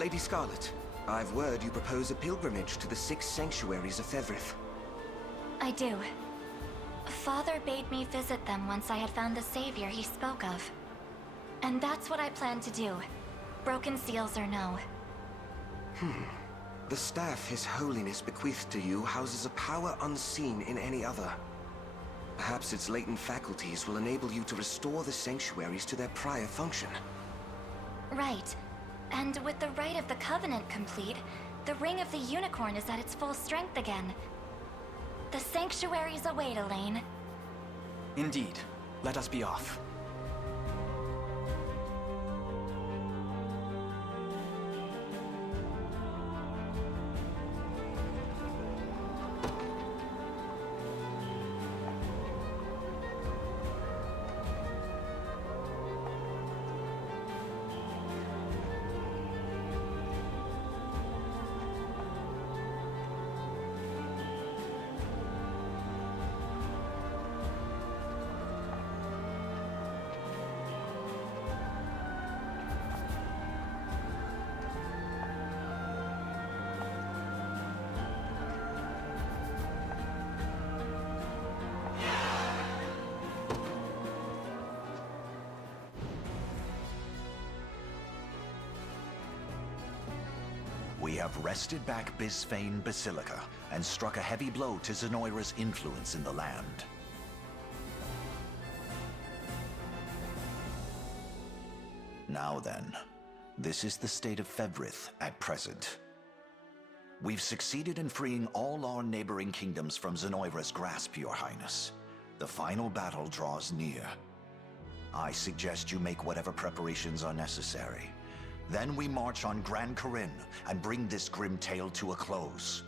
Lady Scarlet, I've word you propose a pilgrimage to the 6 sanctuaries of Fevrith. I do. Father bade me visit them once I had found the savior he spoke of. And that's what I plan to do. Broken seals or no. The staff His Holiness bequeathed to you houses a power unseen in any other. Perhaps its latent faculties will enable you to restore the sanctuaries to their prior function. Right. And with the Rite of the Covenant complete, the Ring of the Unicorn is at its full strength again. The sanctuaries await, Elaine. Indeed. Let us be off. We have wrested back Bisphane Basilica and struck a heavy blow to Zenoira's influence in the land. Now then, this is the state of Fevrith at present. We've succeeded in freeing all our neighboring kingdoms from Zenoira's grasp, Your Highness. The final battle draws near. I suggest you make whatever preparations are necessary. Then we march on Gran Corinne and bring this grim tale to a close.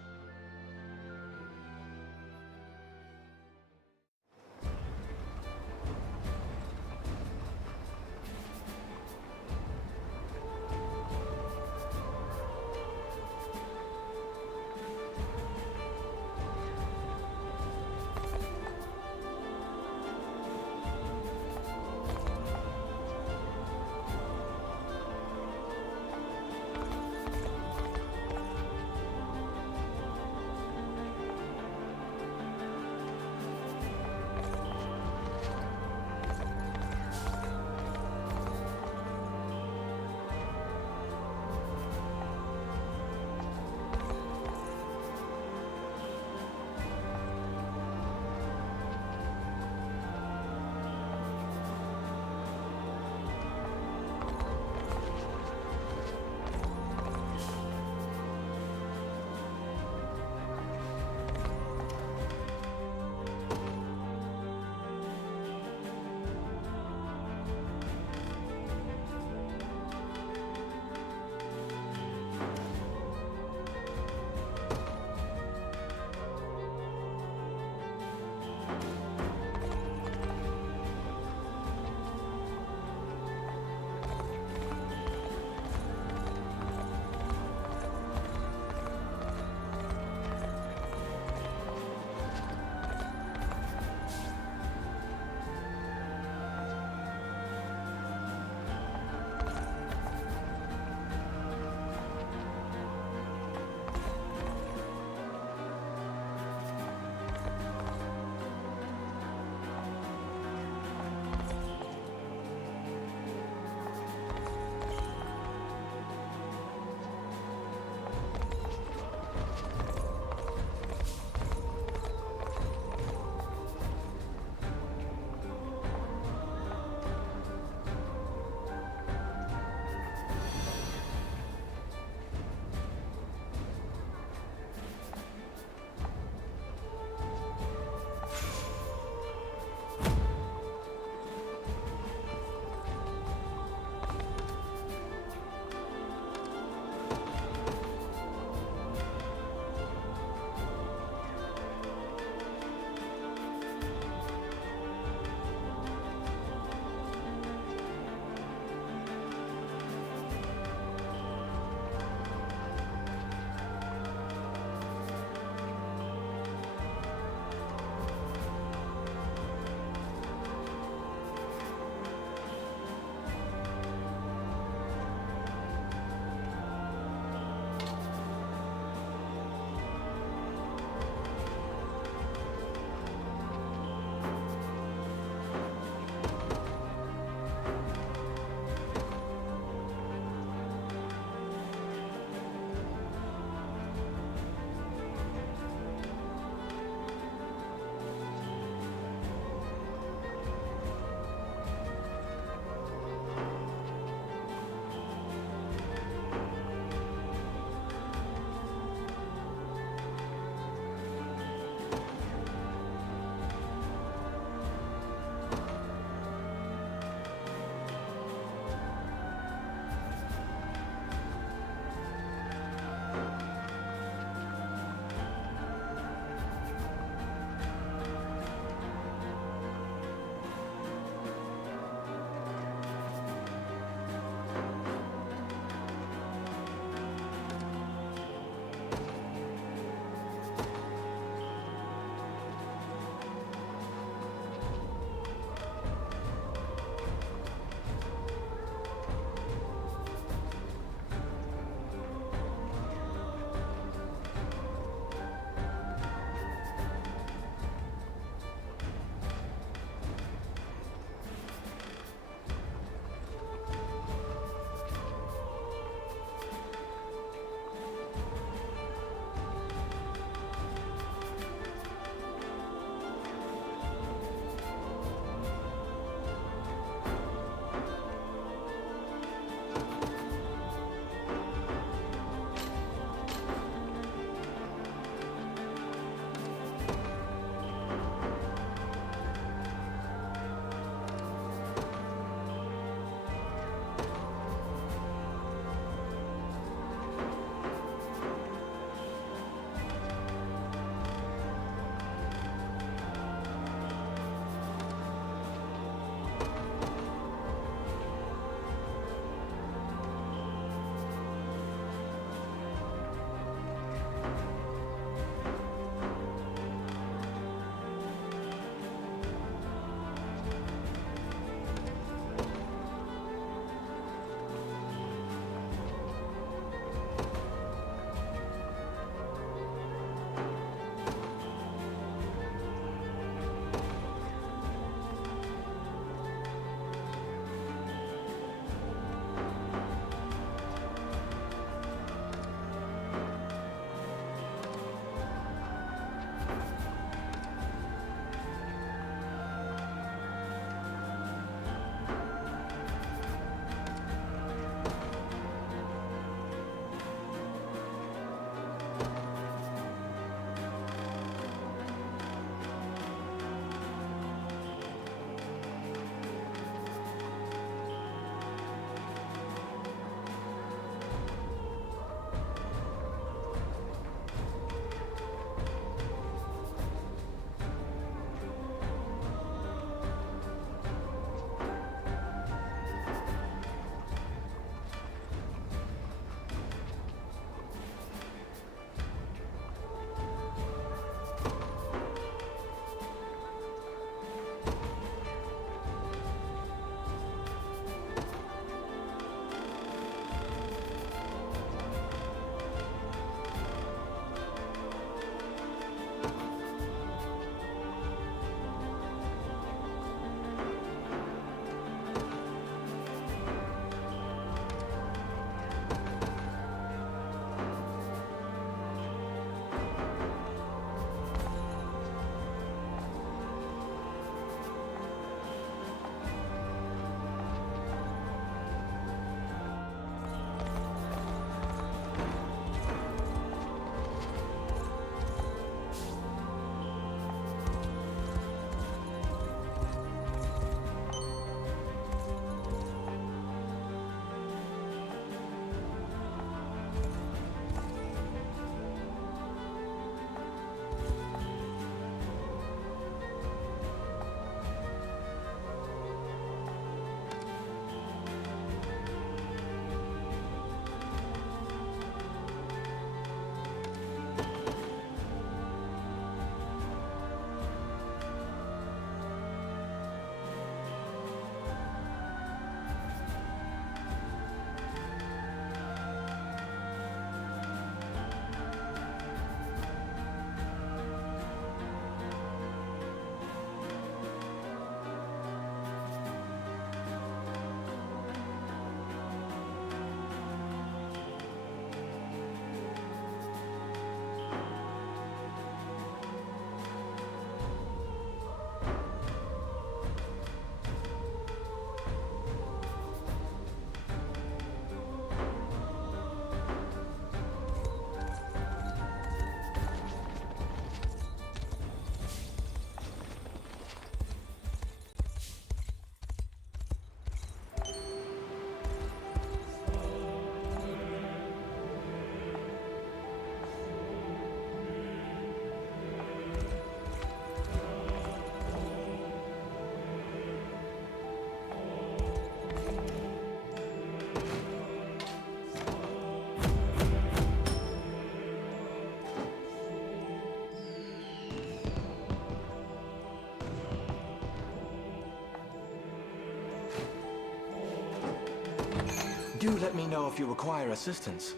Do let me know if you require assistance.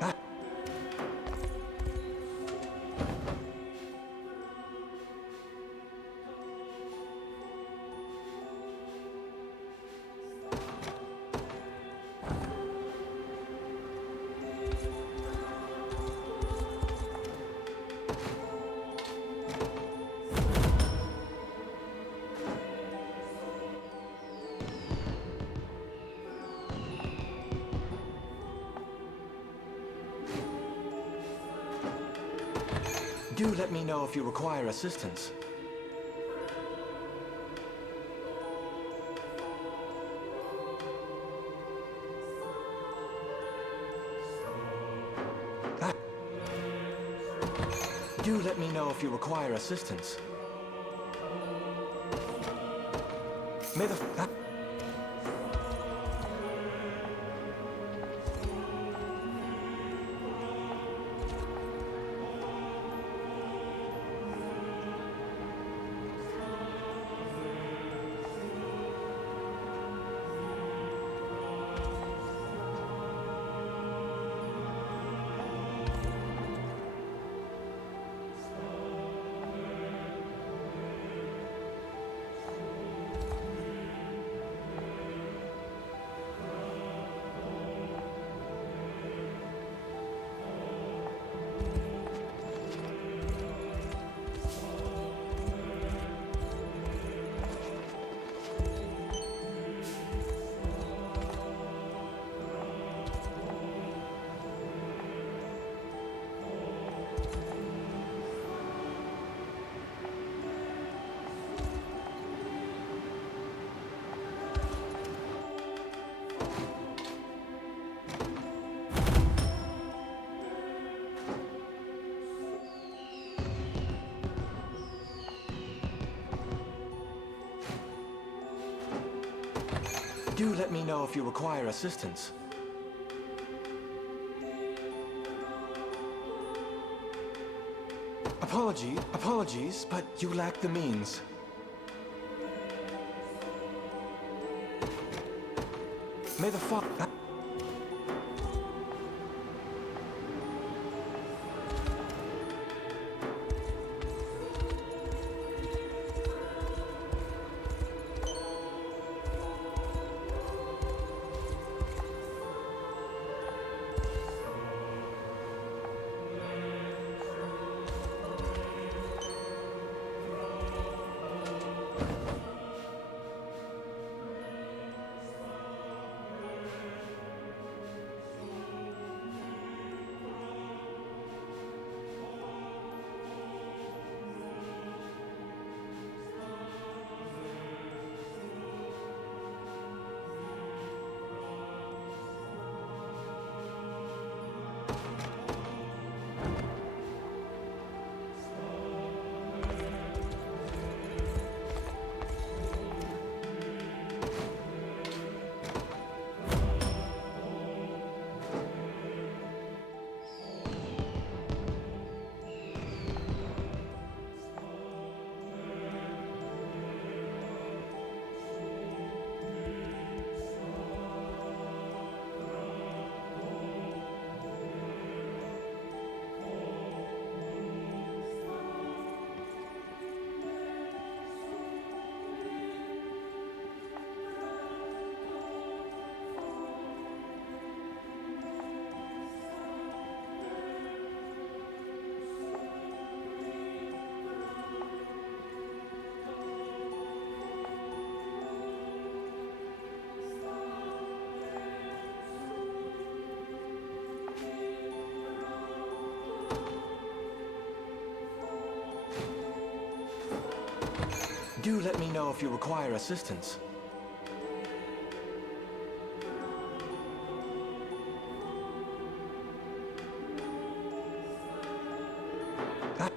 Ah. Do let me know if you require assistance. Ah. Do let me know if you require assistance. May the... Ah. Do let me know if you require assistance. Apologies, but you lack the means. May the fa- Do let me know if you require assistance. Ah.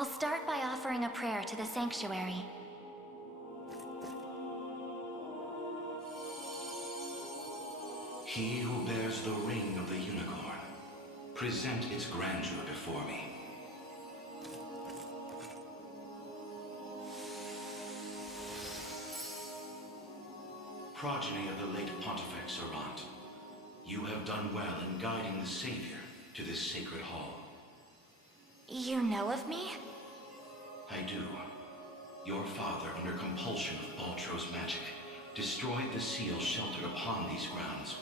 I'll start by offering a prayer to the sanctuary. He who bears the ring of the unicorn, present its grandeur before me. Progeny of the late Pontifex Errant, you have done well in guiding the Savior to this sacred hall. You know of me? I do. Your father, under compulsion of Baltro's magic, destroyed the seal sheltered upon these grounds.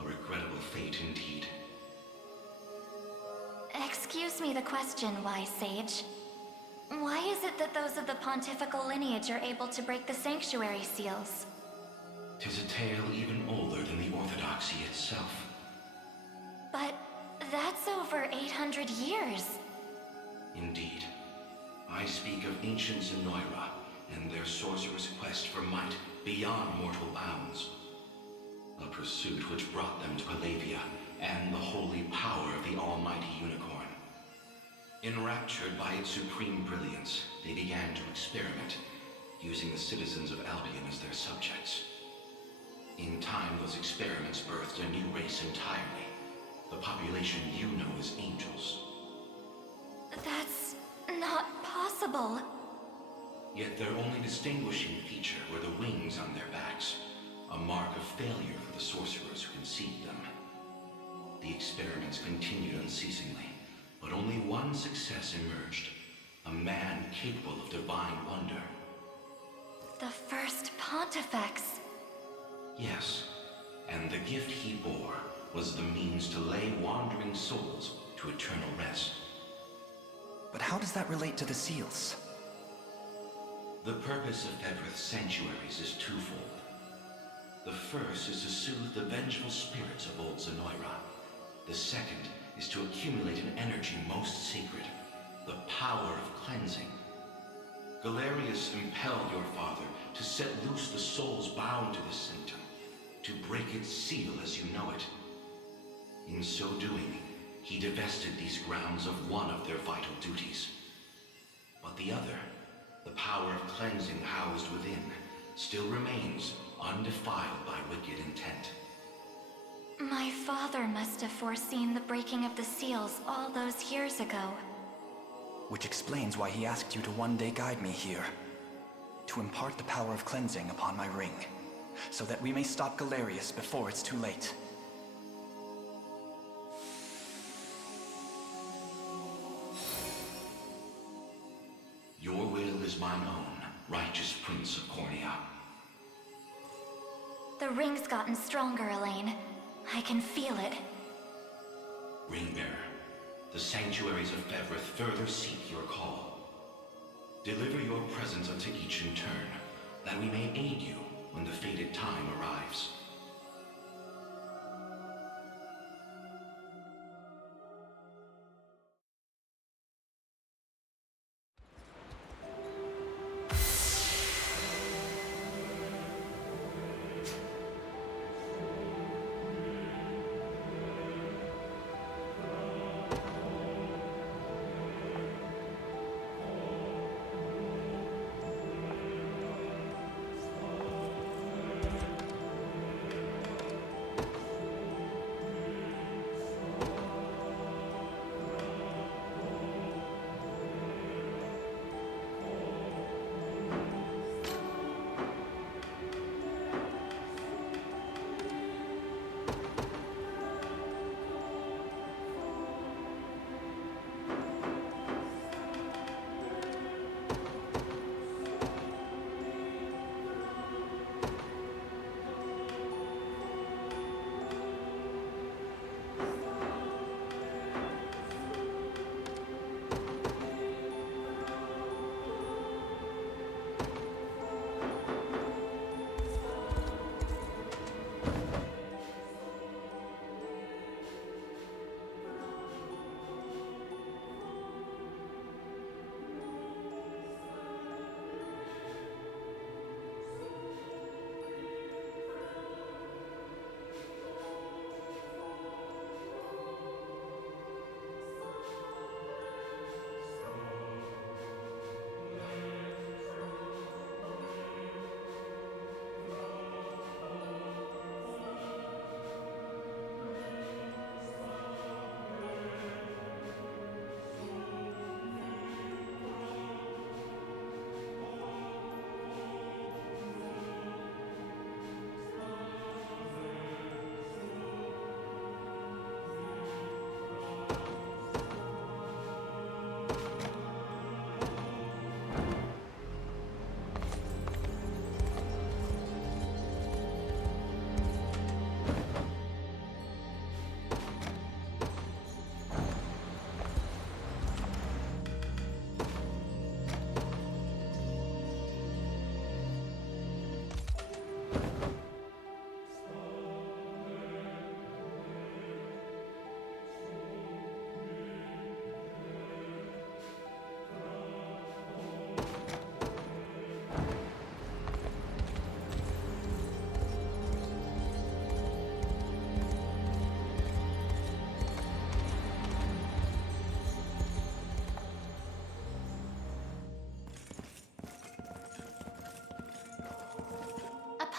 A regrettable fate indeed. Excuse me the question, wise sage. Why is it that those of the pontifical lineage are able to break the sanctuary seals? 'Tis a tale even older than the Orthodoxy itself. But that's over 800 years. Indeed. I speak of ancient Zenoira and their sorcerer's quest for might beyond mortal bounds. A pursuit which brought them to Palavia and the holy power of the almighty unicorn. Enraptured by its supreme brilliance, they began to experiment, using the citizens of Albion as their subjects. In time, those experiments birthed a new race entirely. The population you know as angels. That's not possible. Yet their only distinguishing feature were the wings on their backs, a mark of failure for the sorcerers who conceived them. The experiments continued unceasingly, but only one success emerged. A man capable of divine wonder. The first Pontifex. Yes, and the gift he bore was the means to lay wandering souls to eternal rest. But how does that relate to the seals? The purpose of Fedrith's sanctuaries is twofold. The first is to soothe the vengeful spirits of old Zenoira. The second is to accumulate an energy most sacred, the power of cleansing. Galerius impelled your father to set loose the souls bound to this sanctum, to break its seal as you know it. In so doing, he divested these grounds of one of their vital duties. But the other, the power of cleansing housed within, still remains undefiled by wicked intent. My father must have foreseen the breaking of the seals all those years ago. Which explains why he asked you to one day guide me here. To impart the power of cleansing upon my ring, so that we may stop Galerius before it's too late. Your will is mine own, righteous Prince of Cornea. The ring's gotten stronger, Elaine. I can feel it. Ringbearer, the sanctuaries of Fedrith further seek your call. Deliver your presence unto each in turn, that we may aid you when the fated time arrives.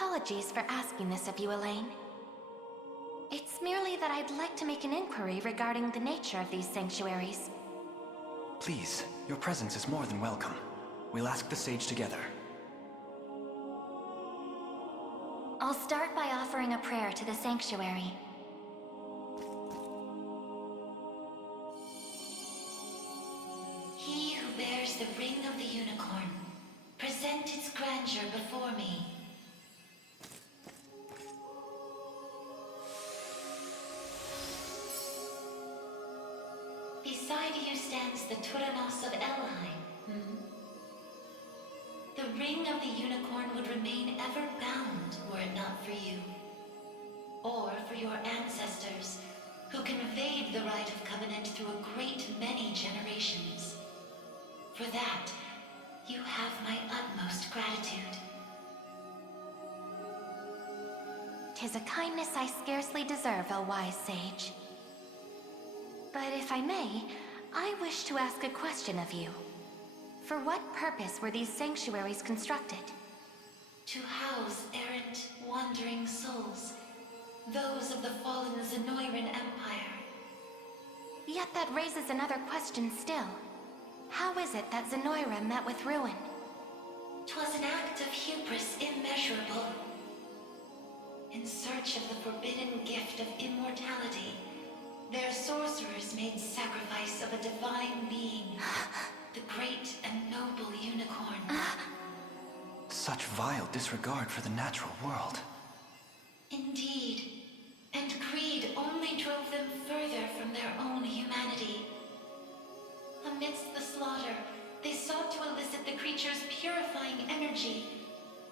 Apologies for asking this of you, Elaine. It's merely that I'd like to make an inquiry regarding the nature of these sanctuaries. Please, your presence is more than welcome. We'll ask the sage together. I'll start by offering a prayer to the sanctuary. He who bears the ring of the unicorn, present its grandeur before me. Beside you stands the Tyrannos of Elheim. The ring of the unicorn would remain ever bound were it not for you. Or for your ancestors, who conveyed the rite of covenant through a great many generations. For that, you have my utmost gratitude. 'Tis a kindness I scarcely deserve, O wise sage. But if I may, I wish to ask a question of you. For what purpose were these sanctuaries constructed? To house errant, wandering souls, those of the fallen Zenoiran Empire. Yet that raises another question still. How is it that Zenoira met with ruin? 'Twas an act of hubris immeasurable. In search of the forbidden gift of immortality, their sorcerers made sacrifice of a divine being, the great and noble unicorn. Such vile disregard for the natural world. Indeed, and greed only drove them further from their own humanity. Amidst the slaughter, they sought to elicit the creature's purifying energy,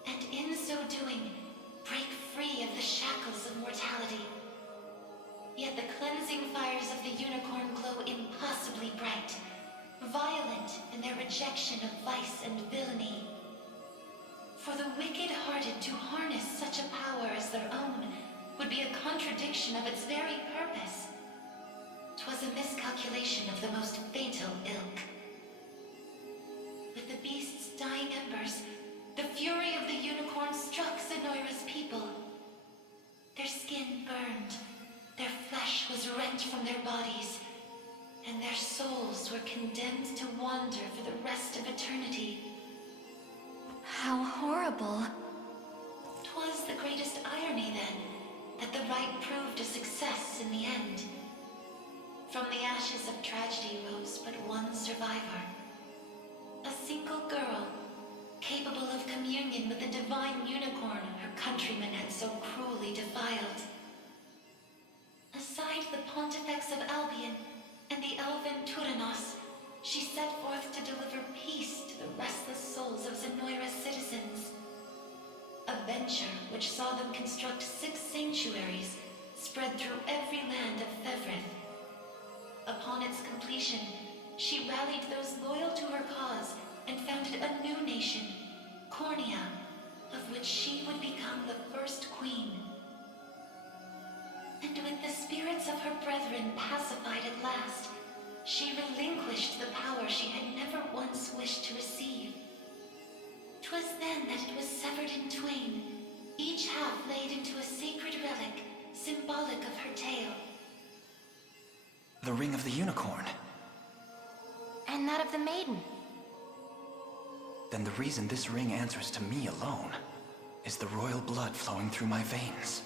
and in so doing, break free of the shackles of mortality. Yet the cleansing fires of the unicorn glow impossibly bright, violent in their rejection of vice and villainy. For the wicked-hearted to harness such a power as their own would be a contradiction of its very purpose. 'Twas a miscalculation of the most fatal ilk. With the beast's dying embers, the fury of the unicorn struck Zenoira's people. Their skin burned, their flesh was rent from their bodies, and their souls were condemned to wander for the rest of eternity. How horrible. 'Twas the greatest irony, then, that the rite proved a success in the end. From the ashes of tragedy rose but one survivor. A single girl, capable of communion with the divine unicorn her countrymen had so cruelly defiled. Aside the Pontifex of Albion and the elven Tyrannos, she set forth to deliver peace to the restless souls of Zenoira's citizens. A venture which saw them construct 6 sanctuaries spread through every land of Fevrith. Upon its completion, she rallied those loyal to her cause and founded a new nation, Cornia, of which she would become the first queen. And with the spirits of her brethren pacified at last, she relinquished the power she had never once wished to receive. 'Twas then that it was severed in twain, each half laid into a sacred relic, symbolic of her tale. The ring of the unicorn. And that of the maiden. Then the reason this ring answers to me alone is the royal blood flowing through my veins.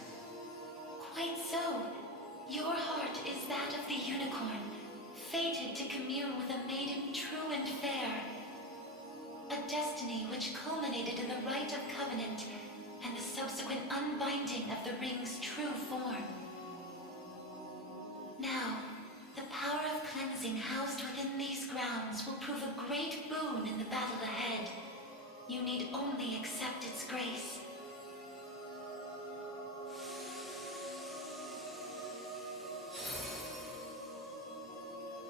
Quite so. Your heart is that of the unicorn, fated to commune with a maiden true and fair. A destiny which culminated in the rite of covenant and the subsequent unbinding of the ring's true form. Now, the power of cleansing housed within these grounds will prove a great boon in the battle ahead. You need only accept its grace.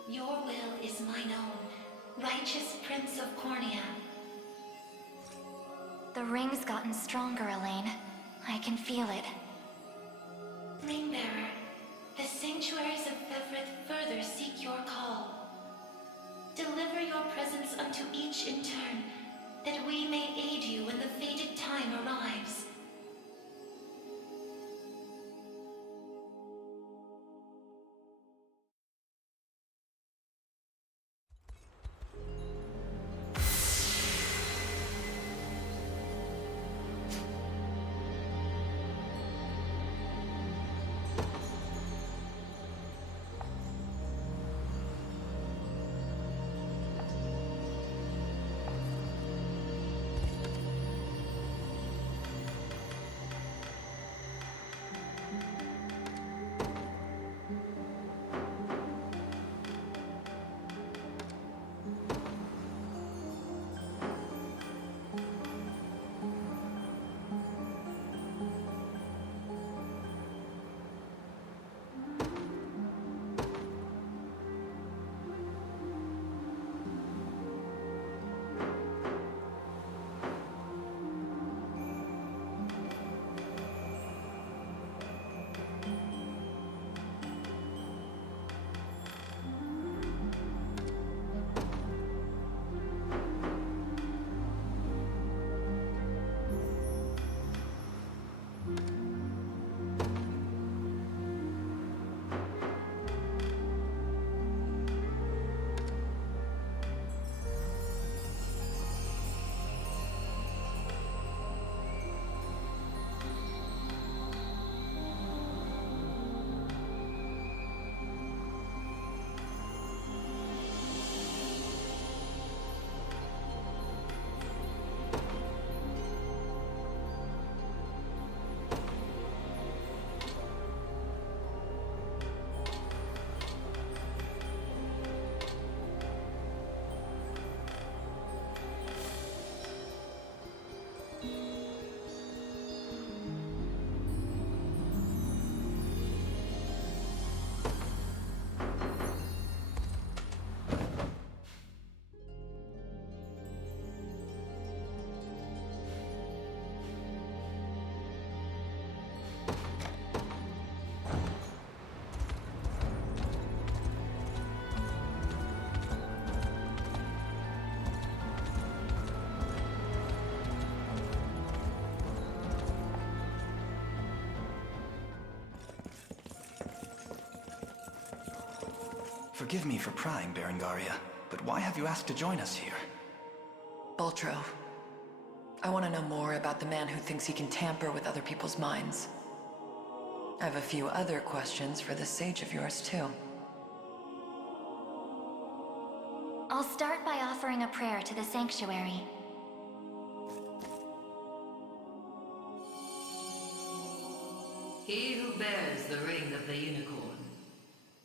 Your will is mine own, righteous Prince of Cornia. The ring's gotten stronger, Elaine. I can feel it. Ringbearer, the sanctuaries of Fevrith further seek your call. Deliver your presence unto each in turn, that we may aid you when the fated time arrives. Forgive me for prying, Berengaria, but why have you asked to join us here? Baltro, I want to know more about the man who thinks he can tamper with other people's minds. I have a few other questions for this sage of yours, too. I'll start by offering a prayer to the sanctuary. He who bears the ring of the unicorn,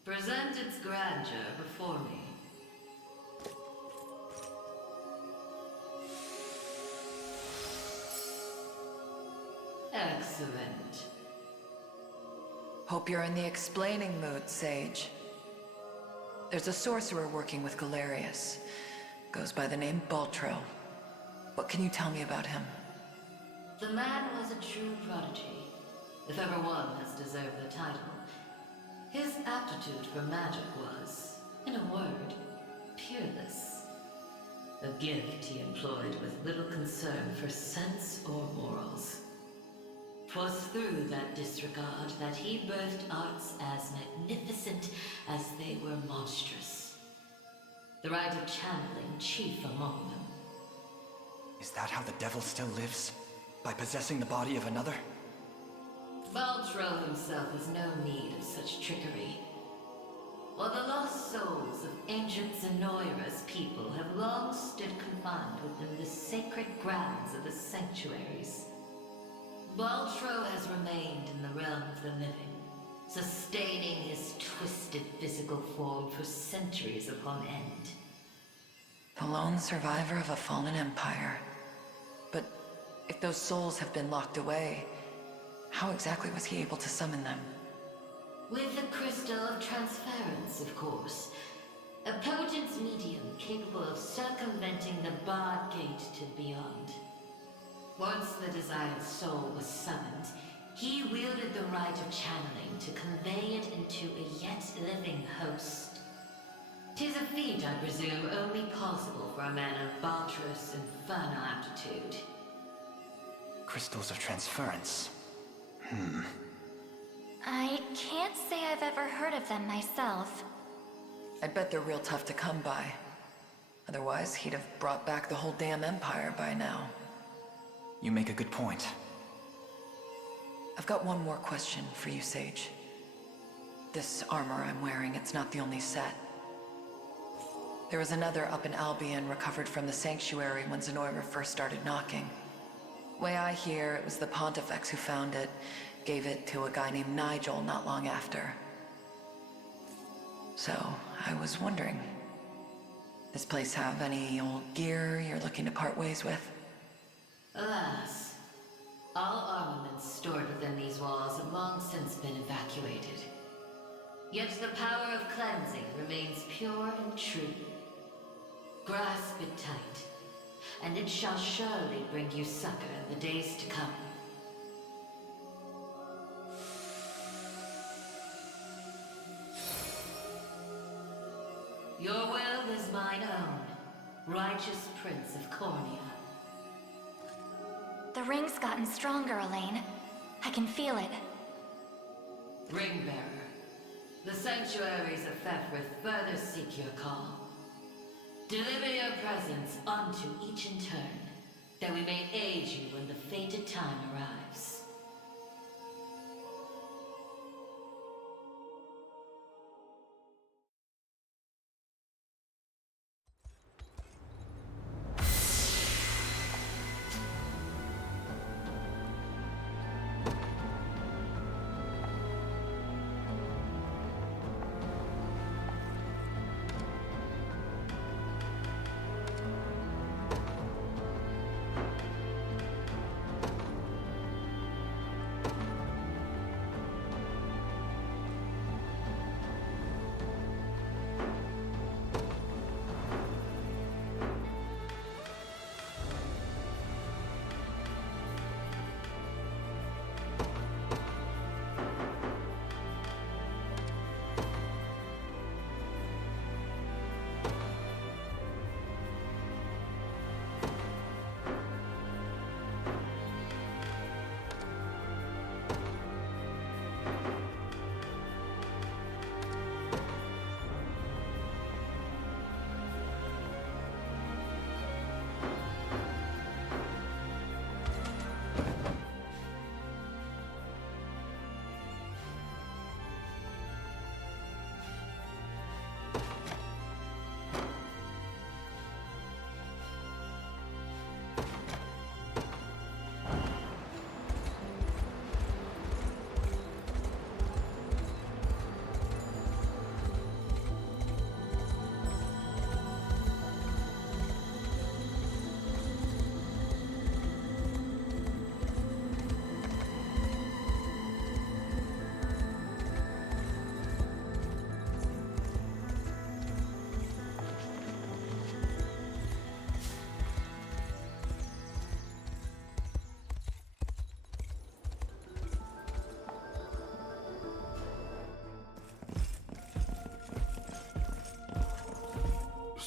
present its grandeur before me. Excellent. Hope you're in the explaining mood, Sage. There's a sorcerer working with Galerius. Goes by the name Baltro. What can you tell me about him? The man was a true prodigy, if ever one has deserved the title. His aptitude for magic was, in a word, peerless. A gift he employed with little concern for sense or morals. 'Twas through that disregard that he birthed arts as magnificent as they were monstrous. The rite of channeling chief among them. Is that how the devil still lives? By possessing the body of another? Baltro himself has no need of such trickery. While the lost souls of ancient Zenoira's people have long stood confined within the sacred grounds of the sanctuaries, Baltro has remained in the realm of the living, sustaining his twisted physical form for centuries upon end. The lone survivor of a fallen empire. But if those souls have been locked away, how exactly was he able to summon them? With the crystal of transference, of course. A potent medium capable of circumventing the barred gate to the beyond. Once the desired soul was summoned, he wielded the rite of channeling to convey it into a yet living host. 'Tis a feat, I presume, only possible for a man of Baltro's infernal aptitude. Crystals of transference. I can't say I've ever heard of them myself. I bet they're real tough to come by. Otherwise, he'd have brought back the whole damn empire by now. You make a good point. I've got one more question for you, Sage. This armor I'm wearing, it's not the only set. There was another up in Albion recovered from the sanctuary when Zenoira first started knocking. Way I hear, it was the Pontifex who found it, gave it to a guy named Nigel not long after. So, I was wondering, this place have any old gear you're looking to part ways with? Alas, all armaments stored within these walls have long since been evacuated. Yet the power of cleansing remains pure and true. Grasp it tight, and it shall surely bring you succor in the days to come. Your will is mine own, righteous Prince of Cornea. The ring's gotten stronger, Elaine. I can feel it. Ringbearer, the sanctuaries of Fefrith further seek your call. Deliver your presence unto each in turn, that we may aid you when the fated time arrives.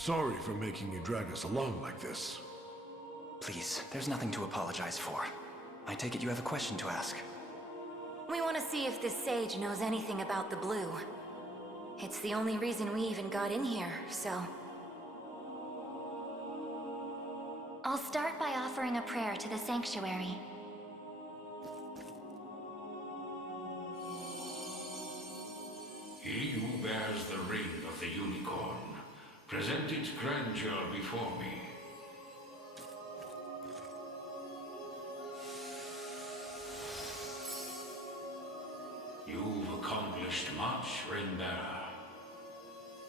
Sorry for making you drag us along like this. Please, there's nothing to apologize for. I take it you have a question to ask. We want to see if this sage knows anything about the blue. It's the only reason we even got in here, so... I'll start by offering a prayer to the sanctuary. He who bears the ring of the unicorn, present its grandeur before me. You've accomplished much, Ring-bearer.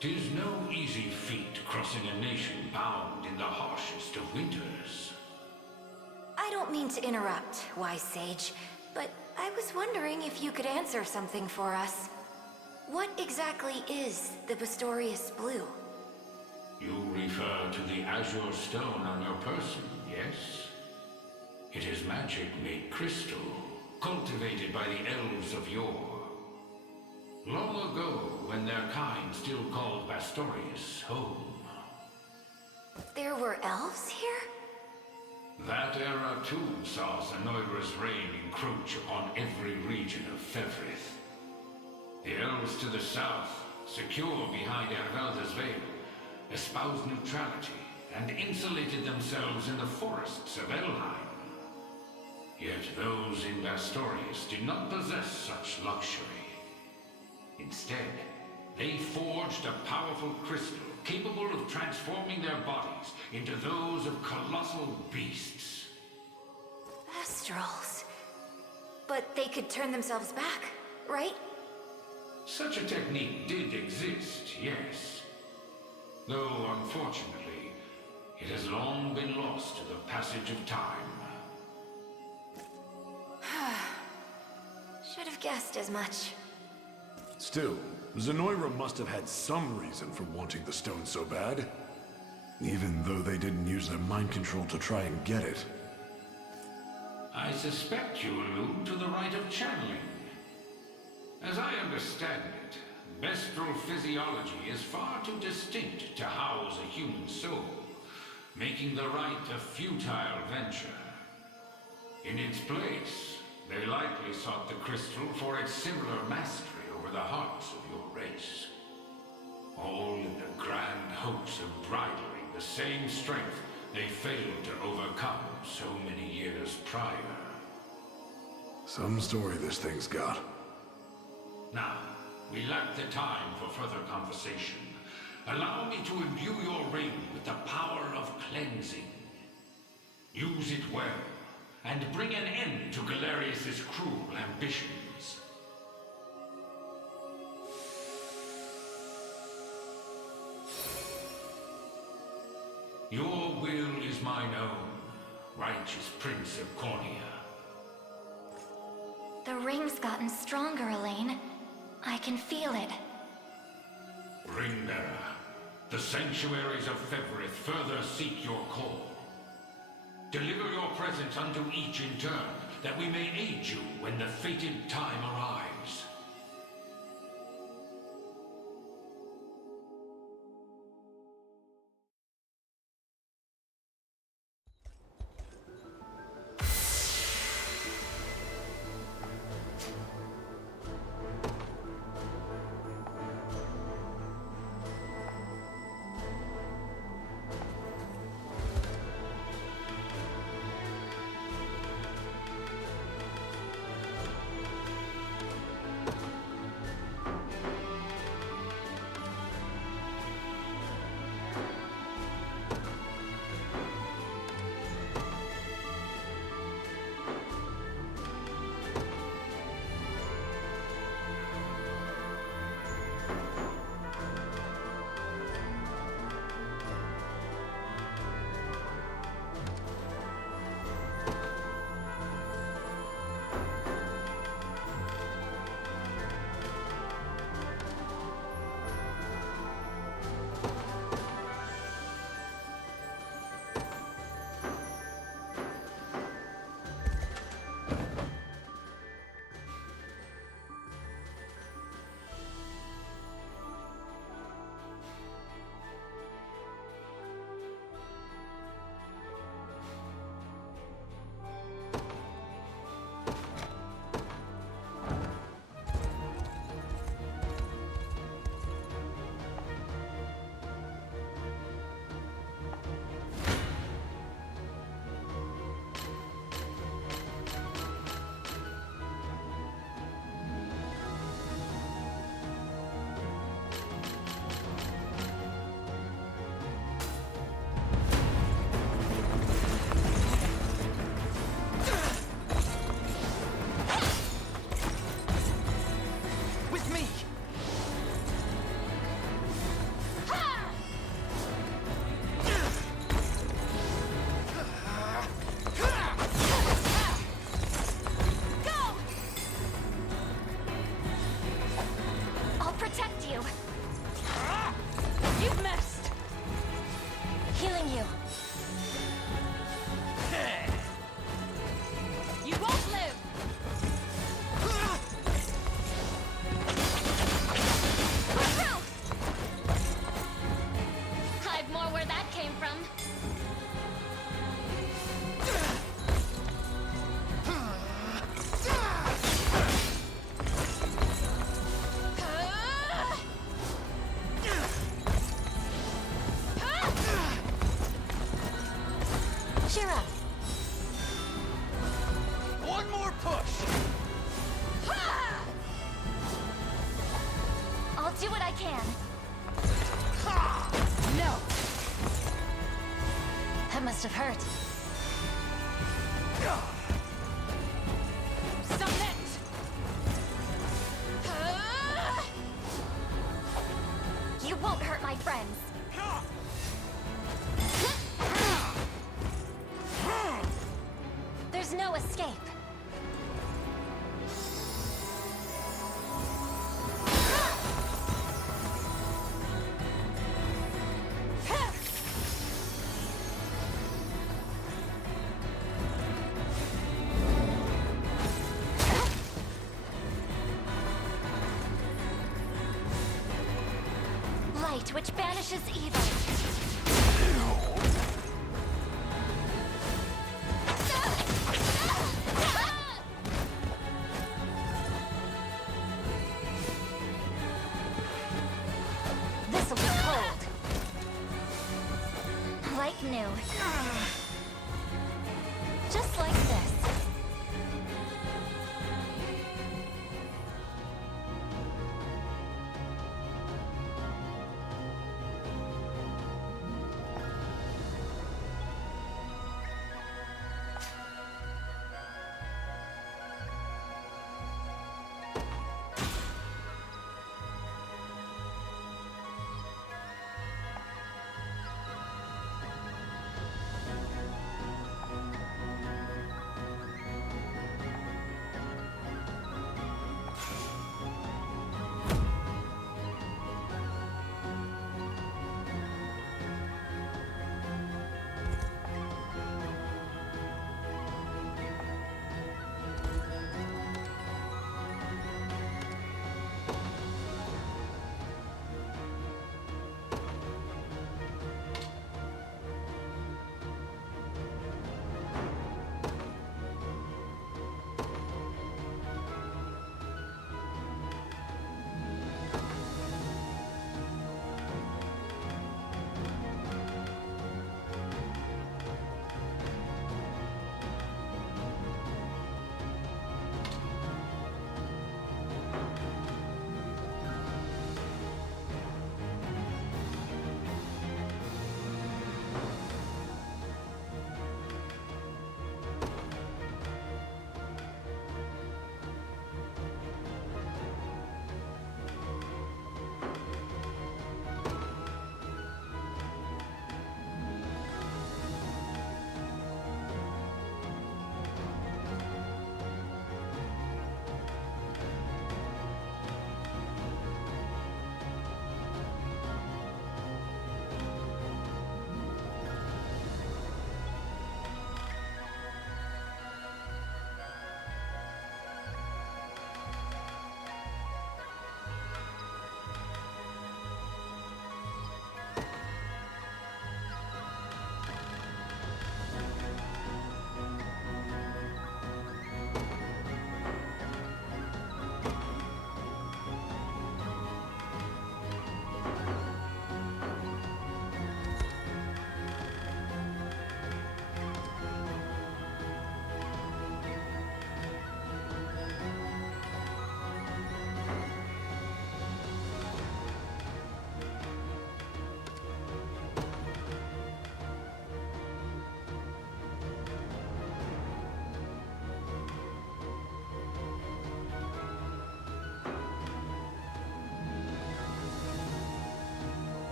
'Tis no easy feat crossing a nation bound in the harshest of winters. I don't mean to interrupt, wise sage, but I was wondering if you could answer something for us. What exactly is the Bastorius Blue? You refer to the azure stone on your person, yes? It is magic made crystal, cultivated by the elves of yore. Long ago, when their kind still called Bastorius home. There were elves here? That era too saw Zenoira's reign encroach upon every region of Fevrith. The elves to the south, secure behind Ervelda's veil, espoused neutrality and insulated themselves in the forests of Elheim. Yet those in Bastorius did not possess such luxury. Instead, they forged a powerful crystal capable of transforming their bodies into those of colossal beasts. Astrals. But they could turn themselves back, right? Such a technique did exist, yes. Though, unfortunately, it has long been lost to the passage of time. Should have guessed as much. Still, Zenoira must have had some reason for wanting the stone so bad. Even though they didn't use their mind control to try and get it. I suspect you allude to the rite of channeling. As I understand it, bestral physiology is far too distinct to house a human soul, making the rite a futile venture. In its place, they likely sought the crystal for its similar mastery over the hearts of your race. All in the grand hopes of bridling the same strength they failed to overcome so many years prior. Some story this thing's got. Now, we lack the time for further conversation. Allow me to imbue your ring with the power of cleansing. Use it well, and bring an end to Galerius's cruel ambitions. Your will is mine own, righteous Prince of Cornea. The ring's gotten stronger, Elaine. I can feel it. Ringbearer, the sanctuaries of Fevrith further seek your call. Deliver your presence unto each in turn, that we may aid you when the fated time arrives. do what I can. No! That must have hurt. Submit! You won't hurt my friends. There's no escape. Light which banishes evil. This'll be cold. Like new. Just like this.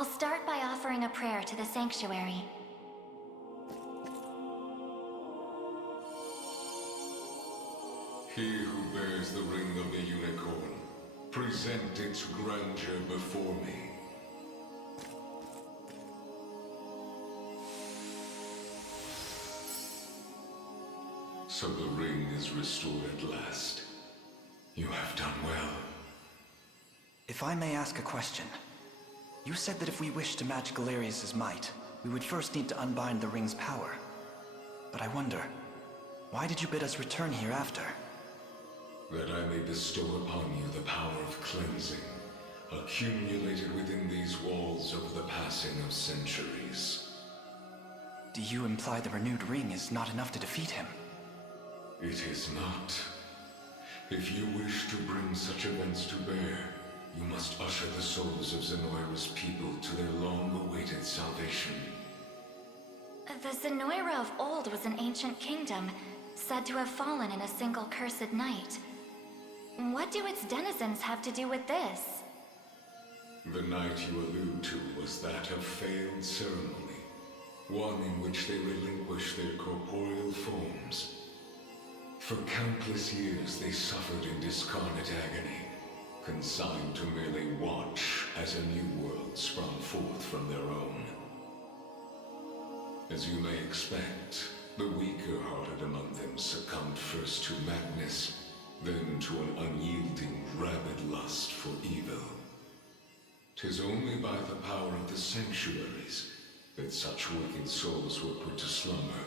I'll start by offering a prayer to the sanctuary. He who bears the ring of the unicorn, present its grandeur before me. So the ring is restored at last. You have done well. If I may ask a question. You said that if we wished to match Galerius' might, we would first need to unbind the ring's power. But I wonder, why did you bid us return here after? That I may bestow upon you the power of cleansing, accumulated within these walls over the passing of centuries. Do you imply the renewed ring is not enough to defeat him? It is not. If you wish to bring such events to bear, you must usher the souls of Zenoira's people to their long-awaited salvation. The Zenoira of old was an ancient kingdom, said to have fallen in a single cursed night. What do its denizens have to do with this? The night you allude to was that of failed ceremony, one in which they relinquished their corporeal forms. For countless years they suffered in discarnate agony, consigned to merely watch as a new world sprung forth from their own. As you may expect, the weaker-hearted among them succumbed first to madness, then to an unyielding, rabid lust for evil. 'Tis only by the power of the sanctuaries that such wicked souls were put to slumber,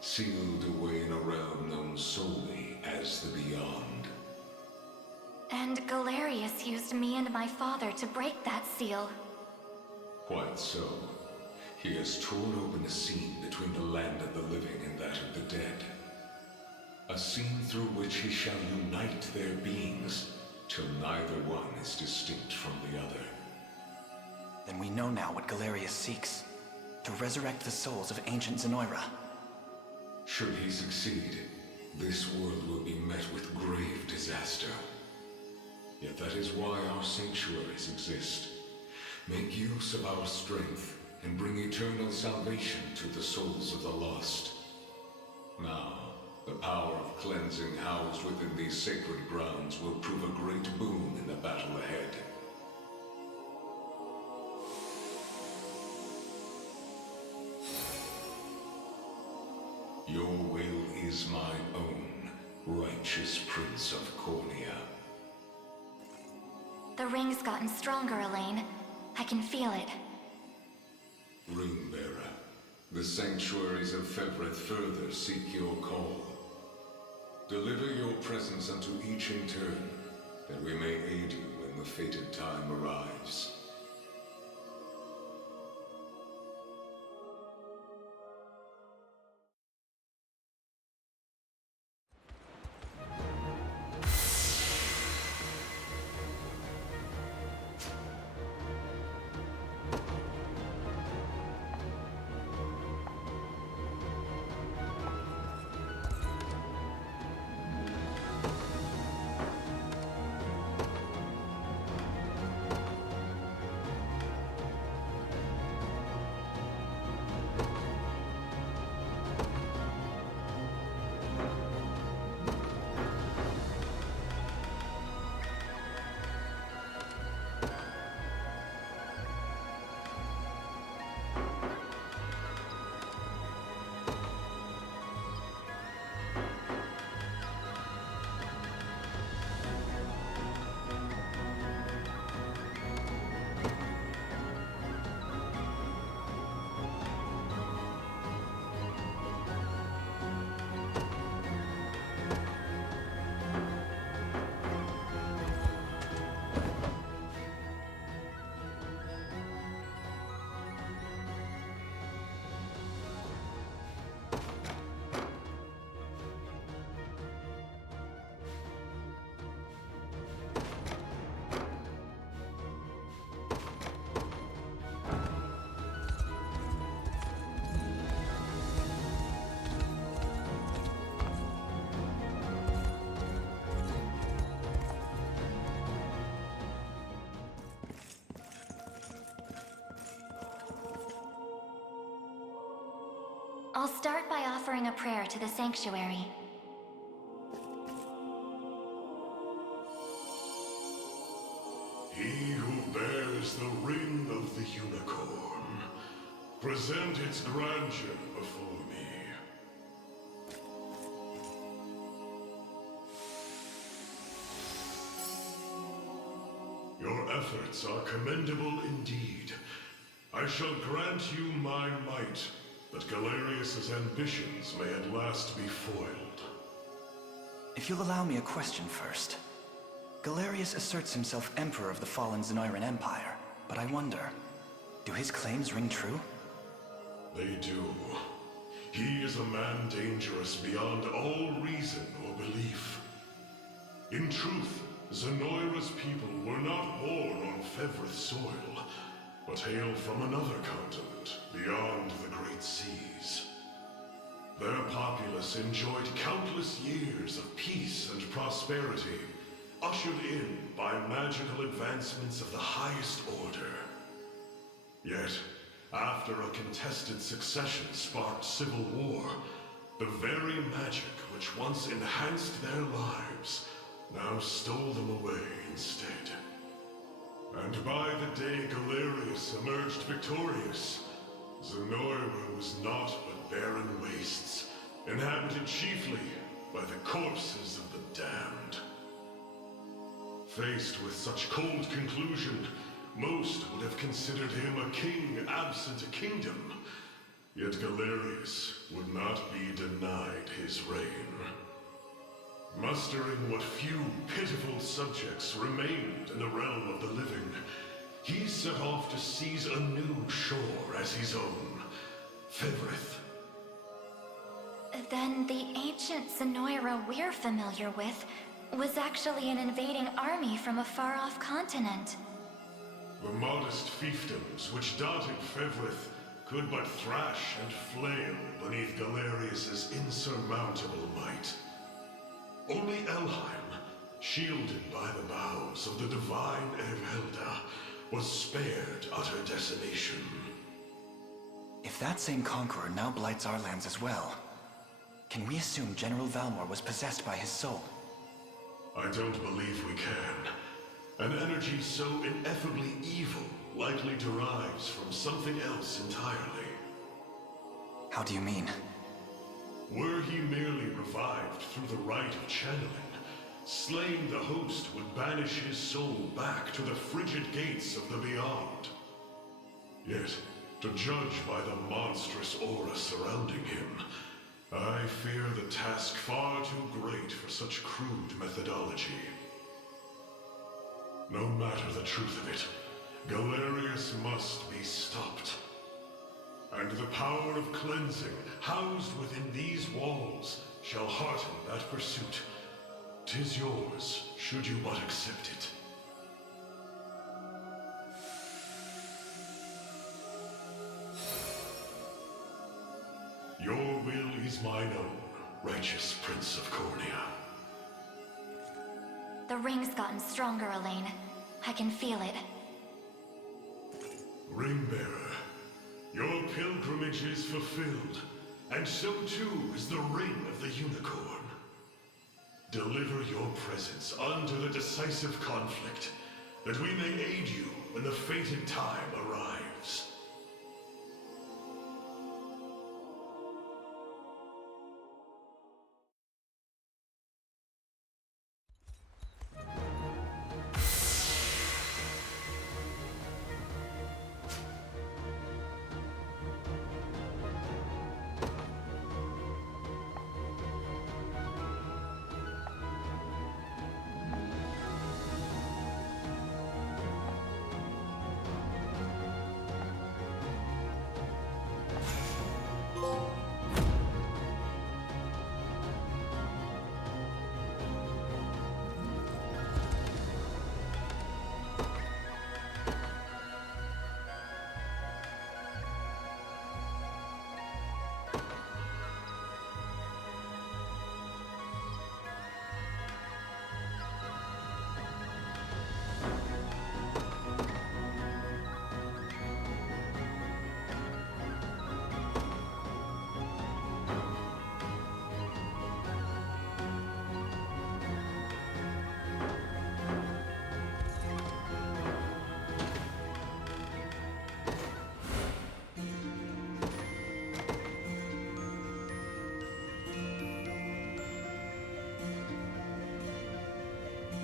sealed away in a realm known solely as the Beyond. And Galerius used me and my father to break that seal. Quite so. He has torn open a seam between the land of the living and that of the dead. A seam through which he shall unite their beings, till neither one is distinct from the other. Then we know now what Galerius seeks. To resurrect the souls of ancient Zenoira. Should he succeed, this world will be met with grave disaster. Yet that is why our sanctuaries exist. Make use of our strength and bring eternal salvation to the souls of the lost. Now, the power of cleansing housed within these sacred grounds will prove a great boon in the battle ahead. Your will is mine own, righteous Prince of Cornea. The ring's gotten stronger, Elaine. I can feel it. Ringbearer, the sanctuaries of Fevrith further seek your call. Deliver your presence unto each in turn, that we may aid you when the fated time arrives. I'll start by offering a prayer to the sanctuary. He who bears the ring of the unicorn, present its grandeur before me. Your efforts are commendable indeed. I shall grant you my might, that Galerius's ambitions may at last be foiled. If you'll allow me a question first. Galerius asserts himself Emperor of the fallen Zenoiran Empire, but I wonder, do his claims ring true? They do. He is a man dangerous beyond all reason or belief. In truth, Zenoira's people were not born on Fevrith soil, but hail from another continent beyond the Great Seas. Their populace enjoyed countless years of peace and prosperity, ushered in by magical advancements of the highest order. Yet, after a contested succession sparked civil war, the very magic which once enhanced their lives now stole them away instead. And by the day Galerius emerged victorious, Zenoira was naught but barren wastes, inhabited chiefly by the corpses of the damned. Faced with such cold conclusion, most would have considered him a king absent a kingdom. Yet Galerius would not be denied his reign. Mustering what few pitiful subjects remained in the realm of the living, he set off to seize a new shore as his own, Fevrith. Then the ancient Zenoira we're familiar with was actually an invading army from a far-off continent. The modest fiefdoms which dotted Fevrith could but thrash and flail beneath Galerius's insurmountable might. Only Elheim, shielded by the boughs of the divine Ervelda, was spared utter decimation. If that same conqueror now blights our lands as well, can we assume General Valmor was possessed by his soul? I don't believe we can. An energy so ineffably evil likely derives from something else entirely. How do you mean? Were he merely revived through the rite of channeling, slaying the host would banish his soul back to the frigid gates of the beyond. Yet, to judge by the monstrous aura surrounding him, I fear the task far too great for such crude methodology. No matter the truth of it, Galerius must be stopped. And the power of cleansing housed within these walls shall hearten that pursuit. 'Tis yours, should you but accept it. Your will is mine own, righteous Prince of Cornea. The ring's gotten stronger, Elaine. I can feel it. Ringbearer, your pilgrimage is fulfilled, and so too is the ring of the unicorn. Deliver your presence unto the decisive conflict, that we may aid you when the fated time arrives.